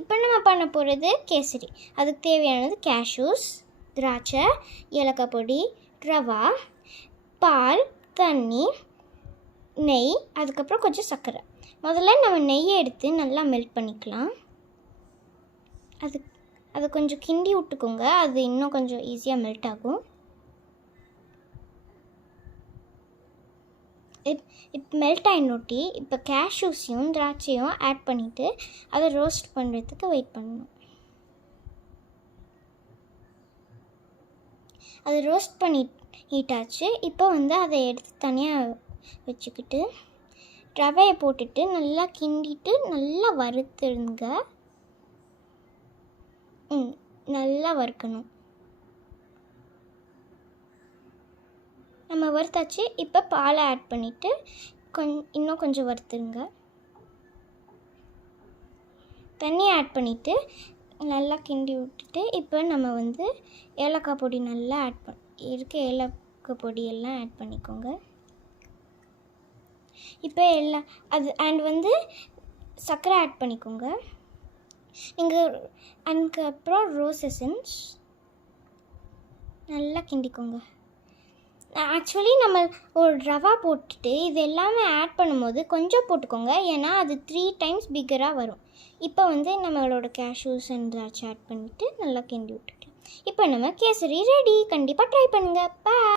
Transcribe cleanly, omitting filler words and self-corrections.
இப்போ நம்ம பண்ண போகிறது கேசரி. அதுக்கு தேவையானது கேஷ்யூஸ், திராட்சை, ஏலக்காய் பொடி, ரவா, பால், தண்ணி, நெய், அதுக்கப்புறம் கொஞ்சம் சர்க்கரை. முதல்ல நம்ம நெய்யை எடுத்து நல்லா மெல்ட் பண்ணிக்கலாம். அது கொஞ்சம் கிண்டி விட்டுக்கோங்க, அது இன்னும் கொஞ்சம் ஈஸியாக மெல்ட் ஆகும். இப்போ மெல்ட் ஆகினொட்டி இப்போ கேஷ்யூஸையும் திராட்சையும் ஆட் பண்ணிவிட்டு அதை ரோஸ்ட் பண்ணுறதுக்கு வெயிட் பண்ணணும். அது ரோஸ்ட் பண்ணிட்டாச்சு. இப்போ அதை எடுத்து தனியாக வச்சுக்கிட்டு ரவையை போட்டுட்டு நல்லா கிண்டிட்டு நல்லா வறுத்துருங்க. நல்லா வறுக்கணும். நம்ம வறுத்தாச்சு. இப்போ பாலை ஆட் பண்ணிவிட்டு இன்னும் கொஞ்சம் வறுத்துருங்க. தண்ணி ஆட் பண்ணிவிட்டு நல்லா கிண்டி விட்டுட்டு இப்போ நம்ம ஏலக்காய் பொடி நல்லா ஏலக்காய் பொடியெல்லாம் ஆட் பண்ணிக்கோங்க. இப்போ எல்லாம் அண்ட் சர்க்கரை ஆட் பண்ணிக்கோங்க. நீங்கள் அதுக்கப்புறம் ரோஸ் எசன்ஸ் நல்லா கிண்டிக்கோங்க. ஆக்சுவலி நம்ம ஒரு ரவா போட்டுட்டு இது எல்லாமே ஆட் பண்ணும்போது கொஞ்சம் போட்டுக்கோங்க, ஏன்னா அது 3 times பிக்கராக வரும். இப்போ நம்மளோட கேஷ்யூஸ் அண்ட் திராட்சை ஆட் பண்ணிவிட்டு நல்லா கிண்டி விட்டுக்கலாம். இப்போ நம்ம கேசரி ரெடி. கண்டிப்பாக ட்ரை பண்ணுங்கள். பாய்.